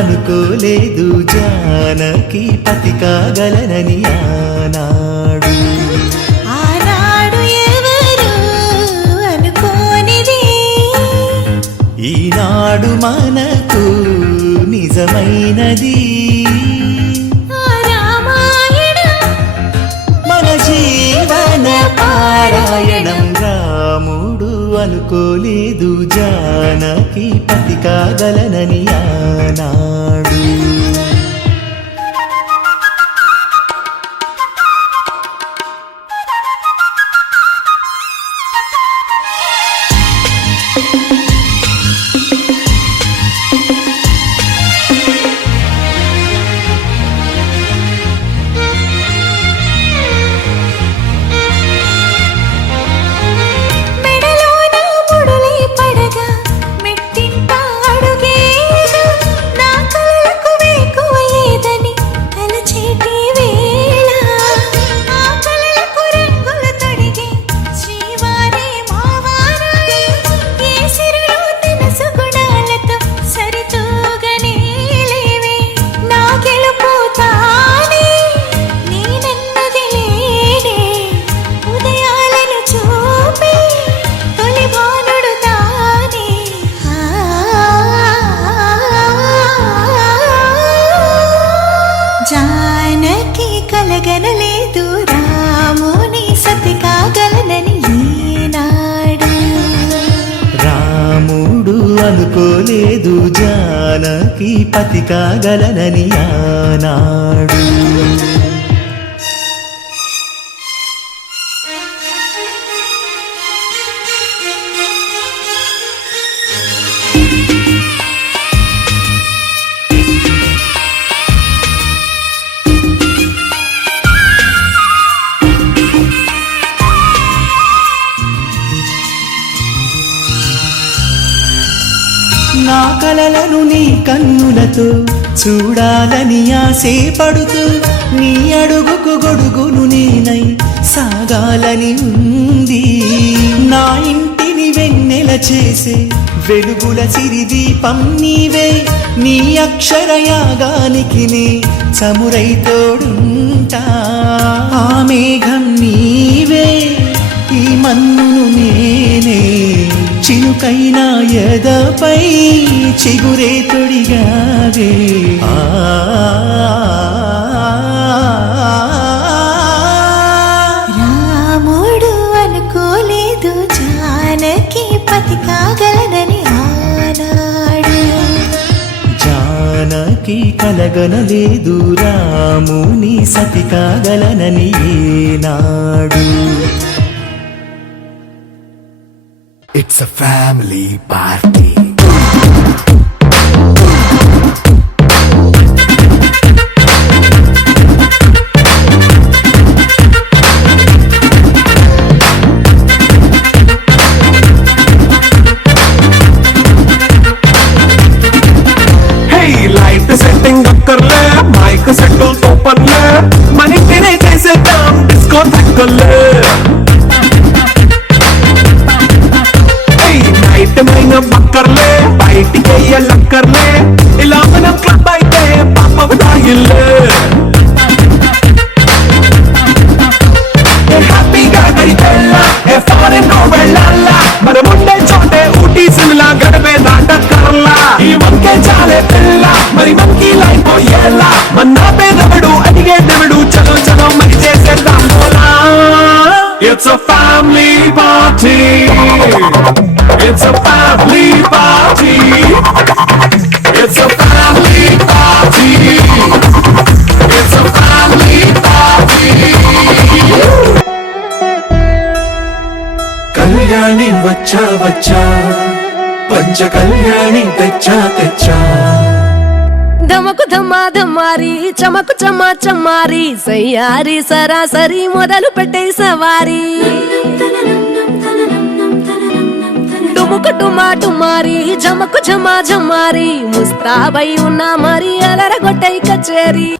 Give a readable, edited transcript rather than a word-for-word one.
అనుకోలేదు జానకి పతి కాగలనని ఆనాడు. ఆనాడు ఎవరు అనుకోనిది ఈనాడు మనకు నిజమైనది. మన జీవన పారాయణం. రాముడు అనుకోలేదు జానకి పతి కాగలనని ఆనాడు. జానకి కలగనలేదు రాముని సతి కాగలనని ఈనాడు. రాముడు అనుకోలేదు జానకి పతి కాగలనని ఆనాడు. నా కలలను నీ కన్నులతో చూడాలని ఆశే పడుతూ నీ అడుగుకు గొడుగును నేనై సాగాలని ఉంది. నా ఇంటిని వెన్నెల చేసే వెలుగుల సిరిదీపం నీవే. నీ అక్షరయాగానికి నే చమురై తోడుంటా. ఆ మేఘం నీవే, ఈ మన్నును నేనే. చిలుకైనా ఎదపై చిగురే తొడిగావే. రాముడు అనుకోలేదు జానకి పతి కాగలనని ఆనాడు. జానకి కలగనలేదు రాముని సతి కాగలనని ఏనాడు. It's a family party. Hey, light setting akkarle, mic settle toparle, mani tene jaise dam disco thakkale. నైటమైన బక్కర్లే బయటికి లక్కర్లే ఇలా మనం క్లబ్ అయితే పాప దాయిల్లే. హ్యాపీగా గడిపెళ్ళా ఫారెన్ వెళ్ళాలా మనం ఉండే చోటే ఊటీ సిమ్లా గడపే దాటక్కర్లా. ఈ వంకే చాలే పిల్ల మరి మనకి లైఫ్ పోయేలా. మన పేదవడు అడిగేటవడు చలో చలో మరి చేసేద్దాం పోలా. It's a family party. It's a family party. It's a family party. It's a family party. Kalyani వచ్చా వచ్చా పంచ కళ్యాణి తెచ్చా తెచ్చా. ధమకు ధమ్మా ధమ్మారి చమకు చమ్మా చమ్మారి సయ్యారి సరాసరి మొదలు పెట్టే సవారి. డుముకు డుమా డుమారి జమకు ఝమా ఝమారి ముస్తాబై ఉన్నా మరి అలరగొట్టై కచేరి.